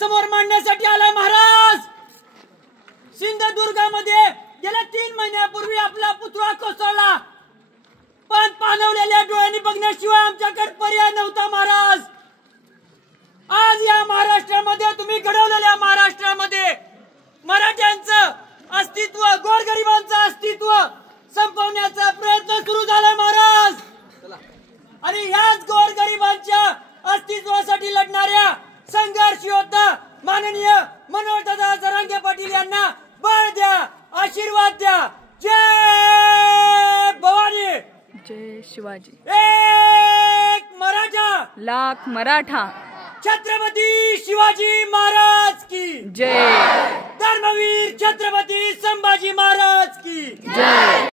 समोर मांडण्यासाठी आलाय महाराज। सिंधुदुर्गामध्ये गेल्या 3 महिन्यापूर्वी आपला पुतळा कोसळला, पण पाणवलेल्या डोळ्यांनी बघण्याशिवाय आमच्याकडे पर्याय नव्हता महाराज। आज या महाराष्ट्रामध्ये तुम्ही घडवलेल्या महाराष्ट्रामध्ये मराठ्यांचं अस्तित्व, गोरगरिबांचं अस्तित्व संपवण्याचा प्रयत्न सुरू झाला महाराज। आणि ह्याच गोरगरिबांच्या अस्तित्वासाठी लढणाऱ्या संघर्ष योद्धा माननीय मनोहरदादा जरांगे पाटील यांना बळ द्या, आशीर्वाद द्या। जय भवानी, जय शिवाजी, एक मराठा लाख मराठा, छत्रपती शिवाजी महाराज की जय, धर्मवीर छत्रपती संभाजी महाराज की जय।